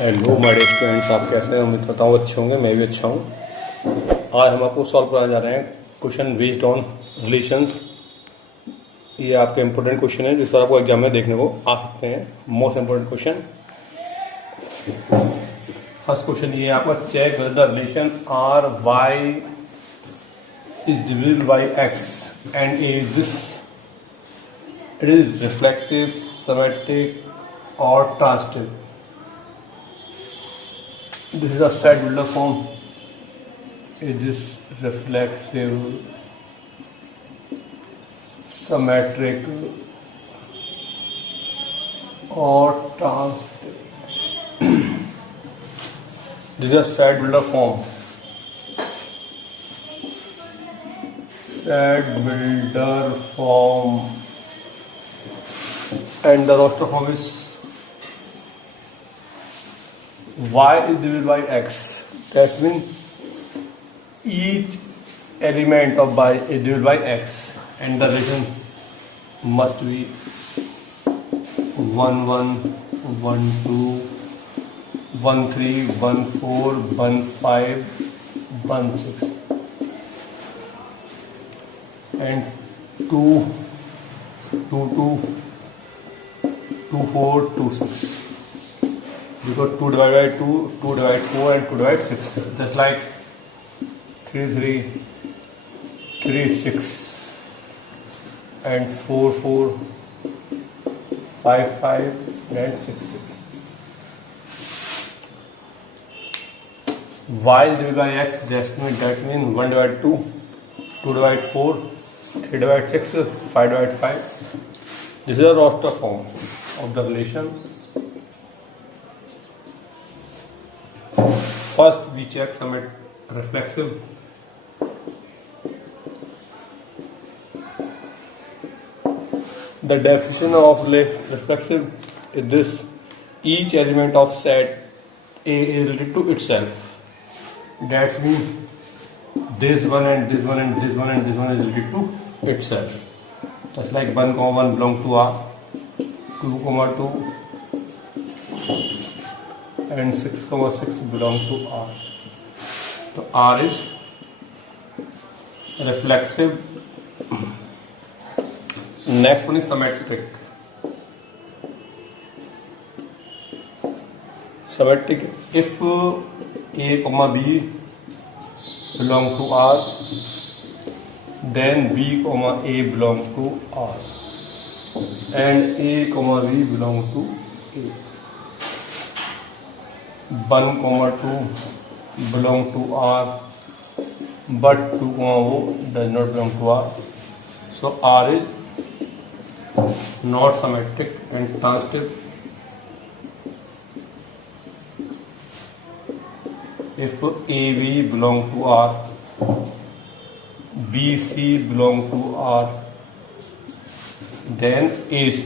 Hello my dear students, आप कैसे हैं? उम्मीद करता हूँ अच्छे होंगे। मैं भी अच्छा हूँ। आज हम आपको सॉल्व कराने जा रहे हैं क्वेश्चन बेस्ड ऑन रिलेशंस। ये आपके इम्पोर्टेंट क्वेश्चन है जिस पर आपको एग्जाम में देखने को आ सकते हैं। Most important question. First question ये है आपका, check the relation R Y is divisible by X and A is this. It is reflexive, symmetric और transitive. This is a set builder form. Is this reflexive, symmetric or transitive? This is a set builder form. Set builder form. And the roster form is y is divided by x. That means each element of y is divided by x, and the relation must be 1 1 1 2 1 3 1 4 1 5 1 6 and 2 2 2 2 4 2 6. Because 2 divided by 2, 2 divided 4 and 2 divided 6. Just like 3 3 3 6 and 4 4 5 5 and 6 6. Y is divided by x. That means 1 divided 2, 2 divided 4, 3 divided 6, 5 divided 5. This is a roster form of the relation. First, we check some reflexive. The definition of reflexive is this: each element of set A is related to itself. That means this one and this one and this one and this one is related to itself. Just like 1, 1 belongs to R, 2, 2 and 6, 6 belongs to R. So R is reflexive. Next one is symmetric. Symmetric, if A, B belong to R, then B, A belongs to R, and A, B belong to A. 1, 2 belong to R, but 2, does not belong to R. So R is not symmetric and transitive. If AB belong to R, BC belong to R, then AC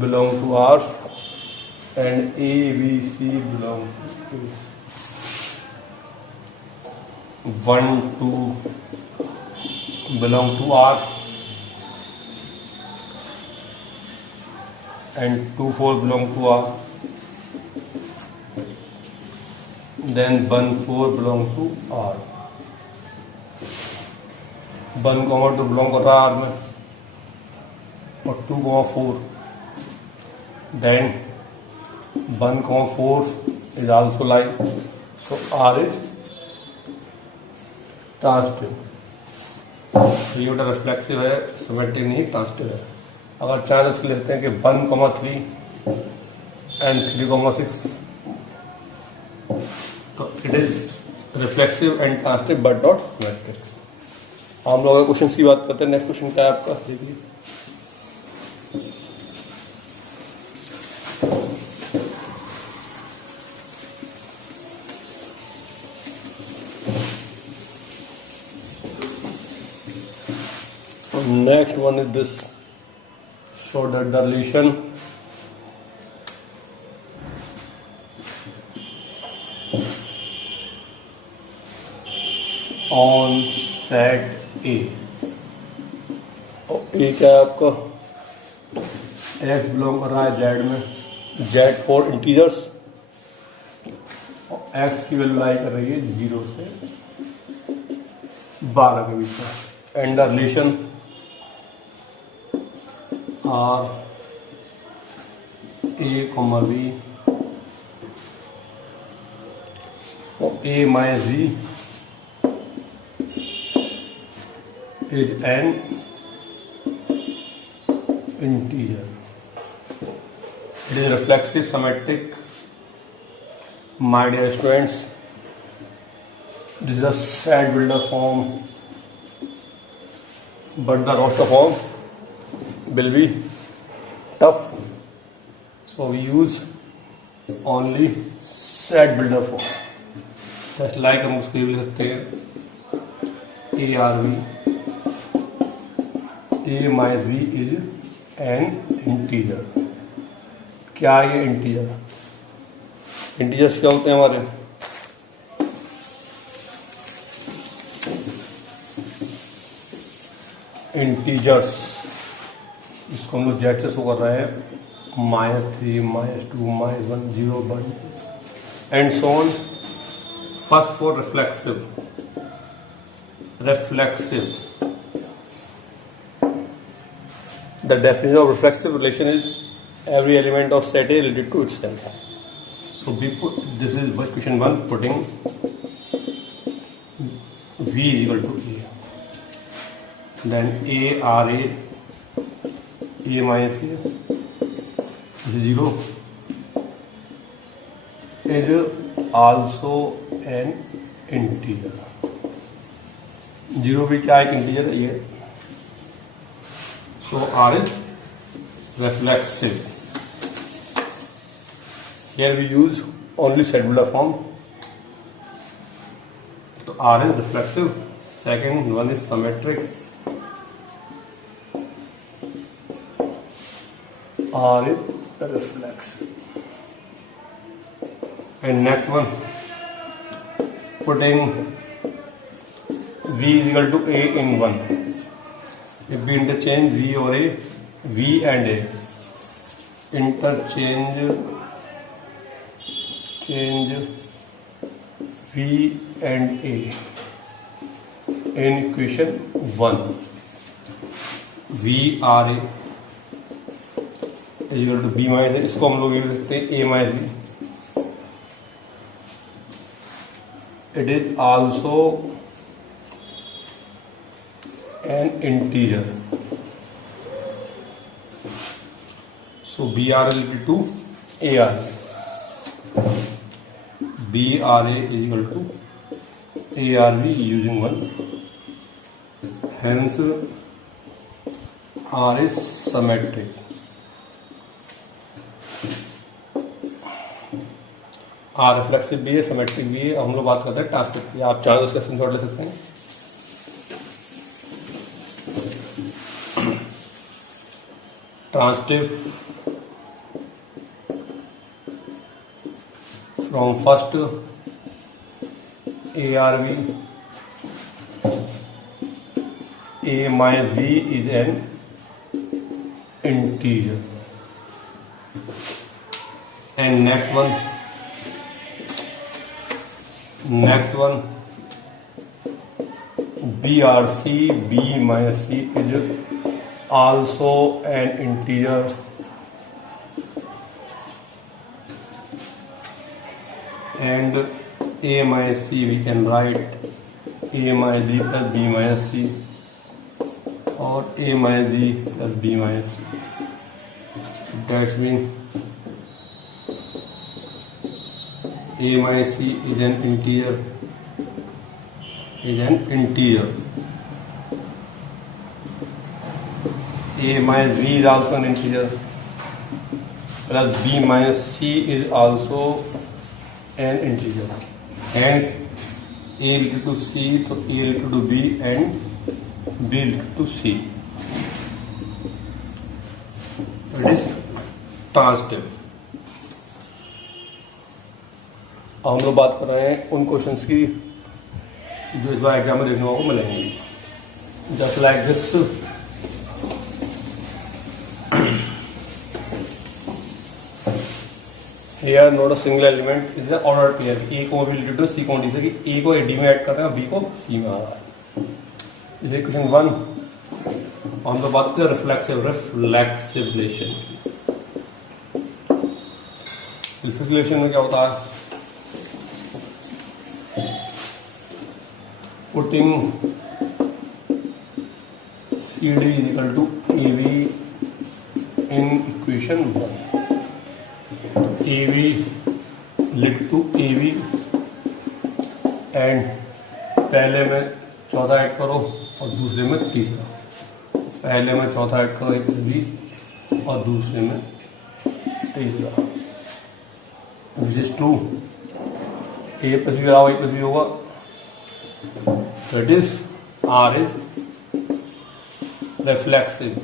belong to R, and ABC belong to A. 1, 2 belong to R, and 2, 4 belong to R, then 1, 4 belong to R. 1, 2 belong कर रहा है R में, और 2, 4, then 1, 4 is also like, so R is transitive. ये उल्टा reflexive है, symmetric नहीं, transitive है. अगर चाहे उसके लेते हैं कि 1, 3 and 3, 6, तो it is reflexive and transitive but not symmetric. हम लोग क्वेश्चन की बात करते हैं. नेक्स्ट क्वेश्चन क्या है आपका, देखिए. Next one is this. Show that the relation on set A. और A क्या है आपका, x बिलोंग कर रहा है जेड में, जेड फॉर इंटीजर्स, एक्स की वैल्यू लाई कर रही है 0 से 12 के बीच में। And the relation are A comma B और A minus B is an integer. It is reflexive symmetric. My dear students, this is a set builder form, but the roster form will be tough, so we use only set builder form. Just like हम उसको लिख सकते हैं ARV a minus b is an integer। क्या ये integer? Integers क्या होते हैं हमारे? इंटीजर्स, इसको हम लोग जेड से शो कर रहे हैं, -3 -2 -1 0 1 and so on. First for reflexive, the definition of reflexive relation is every element of set A related to itself. So we put, this is question 1, putting V is equal to A, then A R A minus A is 0 is also an integer। 0 भी क्या एक integer है ये। So R is reflexive. Here we use only set builder form. So R is reflexive. Second one is symmetric. R is reflexive. And next one, putting V is equal to A in 1. If we interchange V or A, V and A, interchange V and A in equation 1, V R A is equal to B minus A। इसको हम लोग use करते हैं A minus B। It is also an integer, so BR is equal to AR, BRA is equal to ARB using 1, hence R is symmetric। R reflexive भी है, symmetric भी है। हम लोग बात करते हैं ट्रांसटिव की। आप चाहे तो उसका स्क्रीनशॉट ले सकते हैं। Transitive from first ARV, A minus B is an integer, and next one BRC, B minus C is also an integer, and A minus C we can write A minus B plus B minus C, or A minus B plus B minus C। That's mean A minus C is an integer, A minus B is also an integer, plus B minus C is also an integer. Hence A equal to C, so A equal to B and B equal to C. It is transitive। अब हम लोग बात कर रहे हैं उन questions की जो इस बार एग्जाम में देखने को मिलेंगे। Just like this, Here not a single element is an ordered pair. A को भी related to C को D से कि A को D में ऐड कर रहे हैं, B को C में आ रहा है. इसे क्वेश्चन 1 हम तो बात करें रिफ्लेक्सिव रिलेशन. रिफ्लेक्सिव में क्या होता है? Putting CD is equal to AV in equation 1. AV लिख टू AV एंड पहले में चौथा ऐड करो और दूसरे में तीसरा. पहले में चौथा ऐड करो एक B और दूसरे में तीसरा. Which is true. A plus B बराबर A प्लस B होगा. That is R is reflexive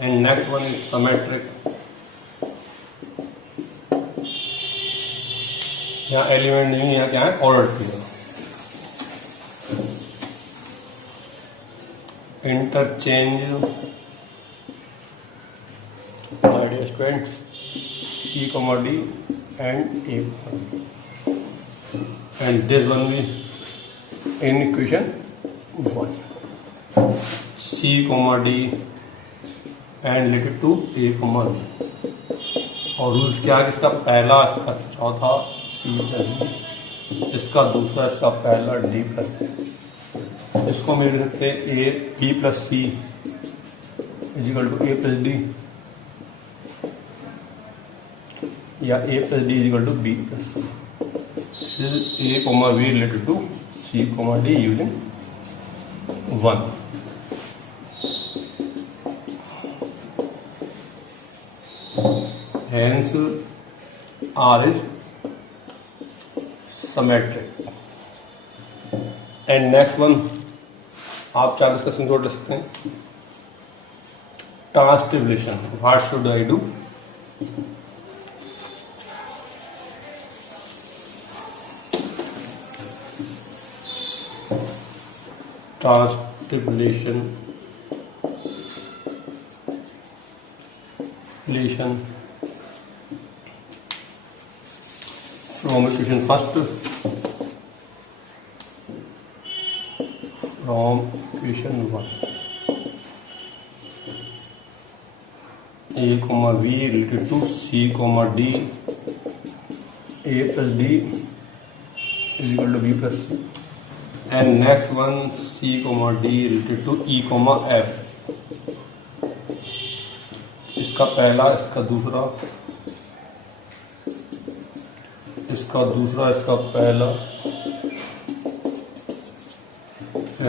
and next one is symmetric. यहाँ एलिमेंट नहीं है, क्या है? Order pair. Interchange my dear students C, D and A and this one will in equation 1. C, D and limit to A, B. और rules क्या है? इसका पहला, इसका चौथा C प्लस D, इसका दूसरा, इसका पहला D प्लस. इसको हम लिख सकते हैं A B plus C is equal to A plus D या A plus D is equal to B plus C. A, B related to C, D using 1. Hence R is symmetric. And next one आप चार इसका single ले सकते हैं. ट्रांसटिब्यूशन. What should I do? Transtipulation from equation first from equation 1. A, V related to C, D. A plus D is equal to B plus C. And next one C, D related to E, F. इसका पहला, इसका दूसरा, इसका दूसरा, इसका पहला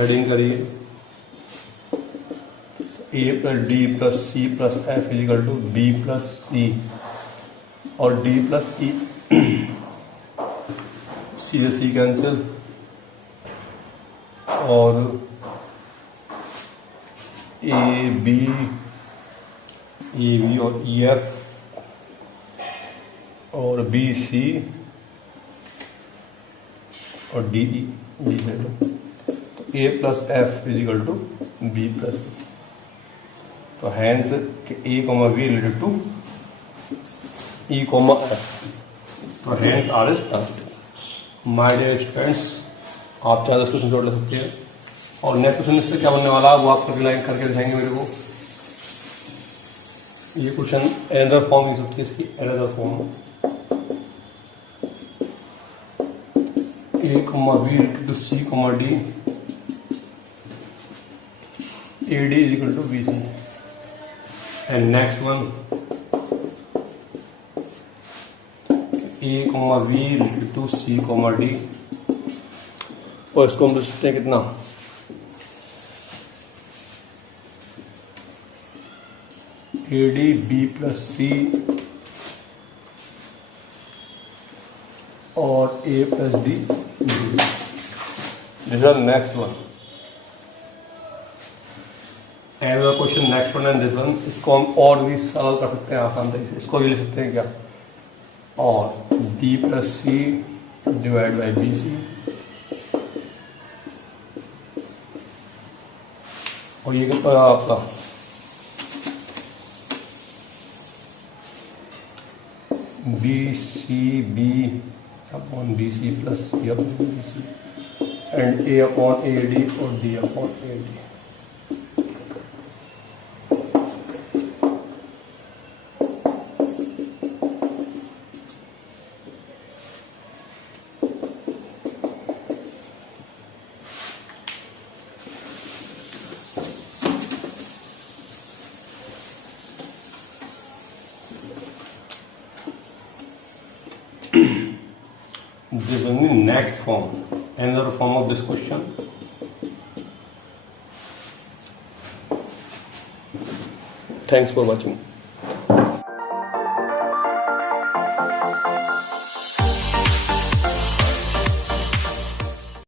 adding करिए. A plus D plus C plus F is equal to B plus C और D प्लस E. C से C कैंसिल और A B और EF और BC और DE. तो A plus F is equal to B plus. तो hence A, V related to E, F. तो hence R is transitive. My dear students, आप चाहे इसको जोड़ ले सकते हैं. और नेक्स्ट क्वेश्चन इससे क्या बनने वाला है वो आप कभी लाइन करके दिखाएंगे मेरे को. ये क्वेश्चन एनदर फॉर्म यूज होती है इसकी. Another form A, V to C, D. AD is equal to BC. And next one A, V to C, D. और इसको हम लिख सकते हैं कितना? AD B प्लस C और A plus D. This is next one. And question next one and this one. इसको हम और भी सॉल्व कर सकते हैं आसान तरीके से. इसको भी ले सकते हैं क्या? और D plus C divide by BC और ये कितना आपका BCB upon BC plus C upon BC, and A upon AD or D upon AD. This is the next form, another form of this question. Thanks for watching.